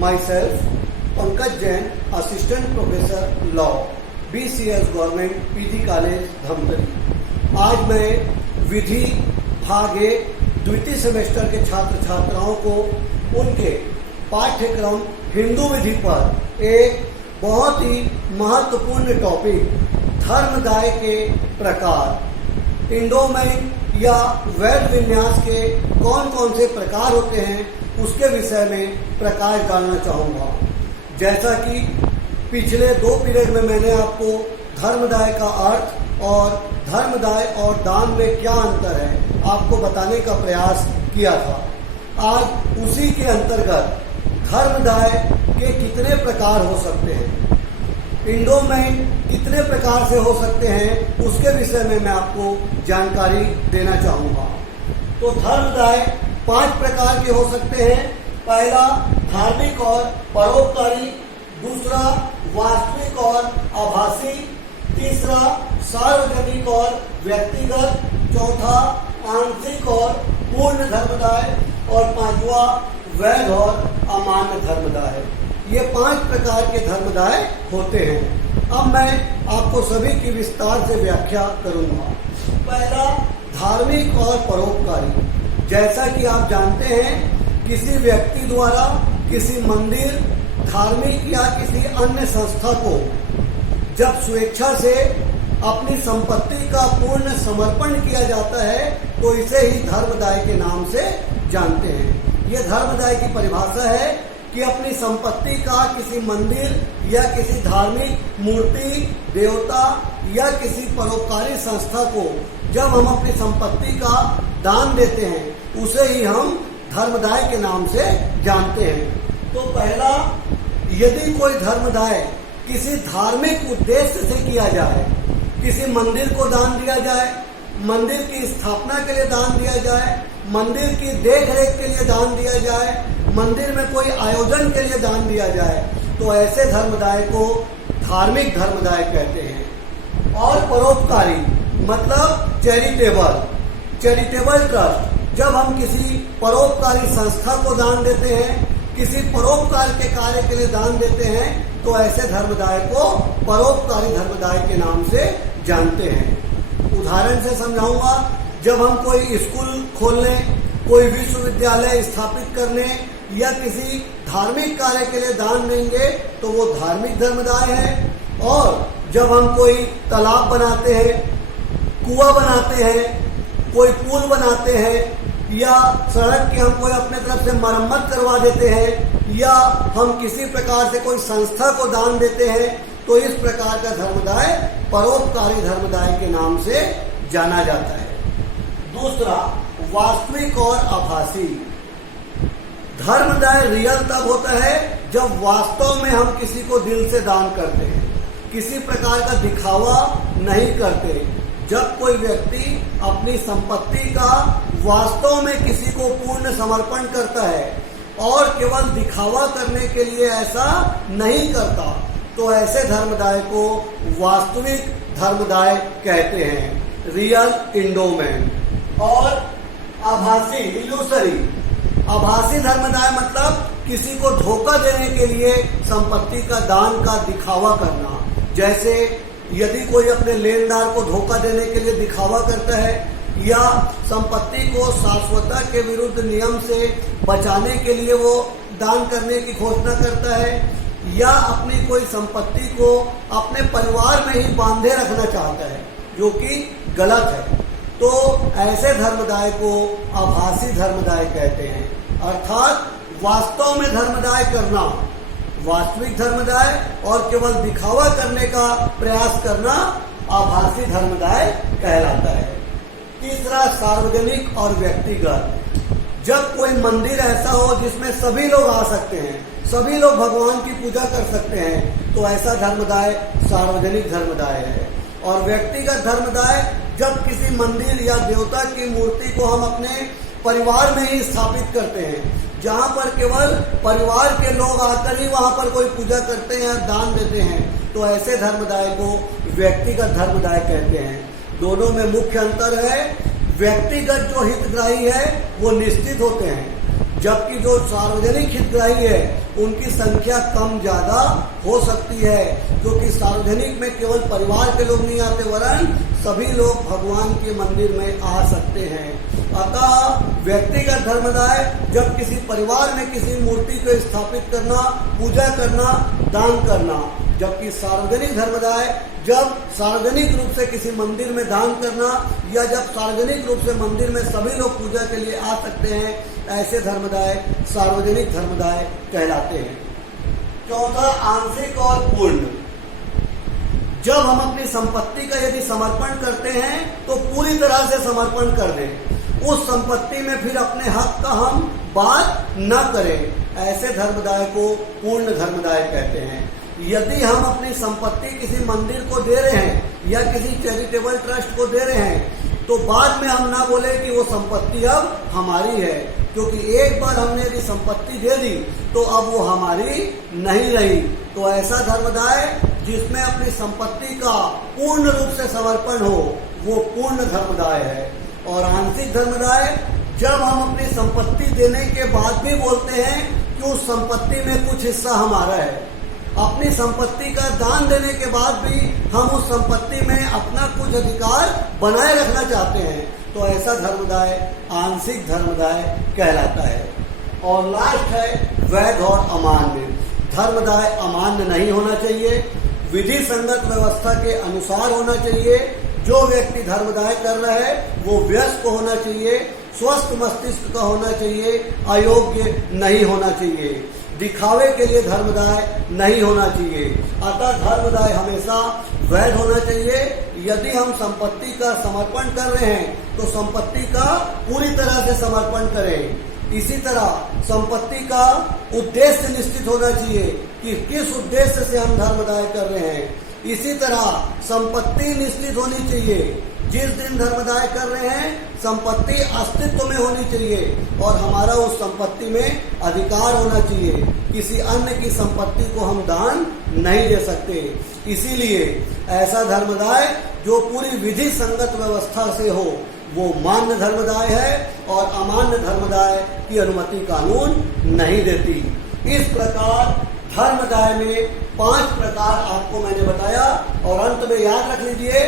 myself, Pankaj Jain, Assistant Professor Law, BCS Government PG College, Dhamtari. आज मैं विधि भाग 1 द्वितीय सेमेस्टर के छात्र छात्राओं को उनके पाठ्यक्रम हिंदू विधि पर एक बहुत ही महत्वपूर्ण टॉपिक धर्मदाय के प्रकार, इंडोमेंट या वैध विन्यास के कौन कौन से प्रकार होते हैं उसके विषय में प्रकाश डालना चाहूँगा। जैसा कि पिछले 2 पीरियड में मैंने आपको धर्मदाय का अर्थ और धर्मदाय और दान में क्या अंतर है आपको बताने का प्रयास किया था। आज उसी के अंतर्गत धर्मदाय के कितने प्रकार हो सकते हैं, इंडोमेंट कितने प्रकार से हो सकते हैं, उसके विषय में मैं आपको जानकारी देना चाहूँगा। तो धर्मदाय 5 प्रकार के हो सकते हैं। पहला धार्मिक और परोपकारी, दूसरा वास्तविक और आभासी, तीसरा सार्वजनिक और व्यक्तिगत, चौथा आंशिक और पूर्ण धर्मदाय और 5वां वैध और अमान्य धर्मदाय। ये 5 प्रकार के धर्मदाय होते हैं। अब मैं आपको सभी की विस्तार से व्याख्या करूंगा। पहला धार्मिक और परोपकारी। जैसा कि आप जानते हैं, किसी व्यक्ति द्वारा किसी मंदिर, धार्मिक या किसी अन्य संस्था को जब स्वेच्छा से अपनी संपत्ति का पूर्ण समर्पण किया जाता है तो इसे ही धर्मदाय के नाम से जानते हैं। यह धर्मदाय की परिभाषा है कि अपनी संपत्ति का किसी मंदिर या किसी धार्मिक मूर्ति, देवता या किसी परोपकारी संस्था को जब हम अपनी संपत्ति का दान देते हैं उसे ही हम धर्मदाय के नाम से जानते हैं। तो पहला, यदि कोई धर्मदाय किसी धार्मिक उद्देश्य से किया जाए, किसी मंदिर को दान दिया जाए, मंदिर की स्थापना के लिए दान दिया जाए, मंदिर की देखरेख के लिए दान दिया जाए, मंदिर में कोई आयोजन के लिए दान दिया जाए, तो ऐसे धर्मदाय को धार्मिक धर्मदाय कहते हैं। और परोपकारी मतलब चैरिटेबल ट्रस्ट। जब हम किसी परोपकारी संस्था को दान देते हैं, किसी परोपकार के कार्य के लिए दान देते हैं, तो ऐसे धर्मदाय को परोपकारी धर्मदाय के नाम से जानते हैं। उदाहरण से समझाऊंगा। जब हम कोई स्कूल खोलने, कोई विश्वविद्यालय स्थापित करने या किसी धार्मिक कार्य के लिए दान देंगे तो वो धार्मिक धर्मदाय है। और जब हम कोई तालाब बनाते हैं, कुआं बनाते हैं, कोई पुल बनाते हैं या सड़क की हम कोई अपने तरफ से मरम्मत करवा देते हैं या हम किसी प्रकार से कोई संस्था को दान देते हैं, तो इस प्रकार का धर्मदाय परोपकारी धर्मदाय के नाम से जाना जाता है। दूसरा, वास्तविक और आभासी। धर्मदाय रियल तब होता है जब वास्तव में हम किसी को दिल से दान करते हैं, किसी प्रकार का दिखावा नहीं करते। जब कोई व्यक्ति अपनी संपत्ति का वास्तव में किसी को पूर्ण समर्पण करता है और केवल दिखावा करने के लिए ऐसा नहीं करता, तो ऐसे धर्मदाय को वास्तविक धर्मदाय कहते हैं, रियल इंडोमेंट। और आभासी, इल्यूसरी। आभासी धर्मदाय मतलब किसी को धोखा देने के लिए संपत्ति का दान का दिखावा करना। जैसे यदि कोई अपने लेनदार को धोखा देने के लिए दिखावा करता है या संपत्ति को शाश्वतता के विरुद्ध नियम से बचाने के लिए वो दान करने की घोषणा करता है या अपनी कोई संपत्ति को अपने परिवार में ही बांधे रखना चाहता है, जो कि गलत है, तो ऐसे धर्मदाय को आभासी धर्मदाय कहते हैं। अर्थात वास्तव में धर्मदाय करना वास्तविक धर्मदाय और केवल दिखावा करने का प्रयास करना आभासी धर्मदाय कहलाता है। तीसरा, सार्वजनिक और व्यक्तिगत। जब कोई मंदिर ऐसा हो जिसमें सभी लोग आ सकते हैं, सभी लोग भगवान की पूजा कर सकते हैं, तो ऐसा धर्मदाय सार्वजनिक धर्मदाय है। और व्यक्तिगत धर्मदाय जब किसी मंदिर या देवता की मूर्ति को हम अपने परिवार में ही स्थापित करते हैं, जहाँ पर केवल परिवार के लोग आकर ही वहाँ पर कोई पूजा करते हैं, दान देते हैं, तो ऐसे धर्मदाय को व्यक्तिगत धर्मदाय कहते हैं। दोनों में मुख्य अंतर है, व्यक्तिगत जो हितग्राही है वो निश्चित होते हैं, जबकि जो सार्वजनिक हितग्राही है उनकी संख्या कम ज्यादा हो सकती है, क्योंकि सार्वजनिक में केवल परिवार के लोग नहीं आते वरन सभी लोग भगवान के मंदिर में आ सकते हैं। अतः व्यक्तिगत धर्मदाय जब किसी परिवार में किसी मूर्ति को स्थापित करना, पूजा करना, दान करना, जबकि सार्वजनिक धर्मदाय जब सार्वजनिक रूप से किसी मंदिर में दान करना या जब सार्वजनिक रूप से मंदिर में सभी लोग पूजा के लिए आ सकते हैं, ऐसे धर्मदाय सार्वजनिक धर्मदाय कहलाते हैं। चौथा, आंशिक और पूर्ण। जब हम अपनी संपत्ति का यदि समर्पण करते हैं तो पूरी तरह से समर्पण कर दें, उस संपत्ति में फिर अपने हक का हम बात न करें, ऐसे धर्मदाय को पूर्ण धर्मदाय कहते हैं। यदि हम अपनी संपत्ति किसी मंदिर को दे रहे हैं या किसी चैरिटेबल ट्रस्ट को दे रहे हैं तो बाद में हम ना बोले कि वो संपत्ति अब हमारी है, क्योंकि एक बार हमने यदि संपत्ति दे दी तो अब वो हमारी नहीं रही। तो ऐसा धर्मदाय जिसमें अपनी संपत्ति का पूर्ण रूप से समर्पण हो वो पूर्ण धर्मदाय है। और आंशिक धर्मदाय जब हम अपनी संपत्ति देने के बाद भी बोलते हैं कि उस संपत्ति में कुछ हिस्सा हमारा है, अपनी संपत्ति का दान देने के बाद भी हम उस संपत्ति में अपना कुछ अधिकार बनाए रखना चाहते हैं, तो ऐसा धर्मदाय आंशिक धर्मदाय कहलाता है। और लास्ट है वैध और अमान्य। धर्मदाय अमान्य नहीं होना चाहिए, विधि संगत व्यवस्था के अनुसार होना चाहिए। जो व्यक्ति धर्मदाय कर रहा है वो वयस्क होना चाहिए, स्वस्थ मस्तिष्क का होना चाहिए, अयोग्य नहीं होना चाहिए, दिखावे के लिए धर्मदाय नहीं होना चाहिए। अतः धर्मदाय हमेशा वैध होना चाहिए। यदि हम संपत्ति का समर्पण कर रहे हैं तो संपत्ति का पूरी तरह से समर्पण करें। इसी तरह संपत्ति का उद्देश्य निश्चित होना चाहिए कि किस उद्देश्य से हम धर्मदाय कर रहे हैं। इसी तरह संपत्ति निश्चित होनी चाहिए। जिस दिन धर्मदाय कर रहे हैं संपत्ति अस्तित्व में होनी चाहिए और हमारा उस संपत्ति में अधिकार होना चाहिए। किसी अन्य की संपत्ति को हम दान नहीं दे सकते। इसीलिए ऐसा धर्मदाय जो पूरी विधि संगत व्यवस्था से हो वो मान्य धर्मदाय है और अमान्य धर्मदाय की अनुमति कानून नहीं देती। इस प्रकार धर्मदाय में 5 प्रकार आपको मैंने बताया। और अंत में याद रख लीजिए,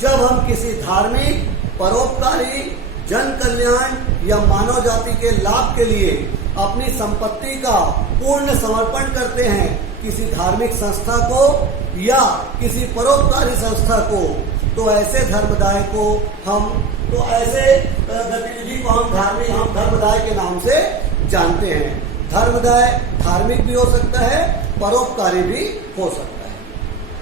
जब हम किसी धार्मिक, परोपकारी, जन कल्याण या मानव जाति के लाभ के लिए अपनी संपत्ति का पूर्ण समर्पण करते हैं किसी धार्मिक संस्था को या किसी परोपकारी संस्था को, तो ऐसे धर्मदाय को ऐसे गतिविधि को हम धर्मदाय के नाम से जानते हैं। धर्मदाय धार्मिक भी हो सकता है, परोपकारी भी हो सकता है।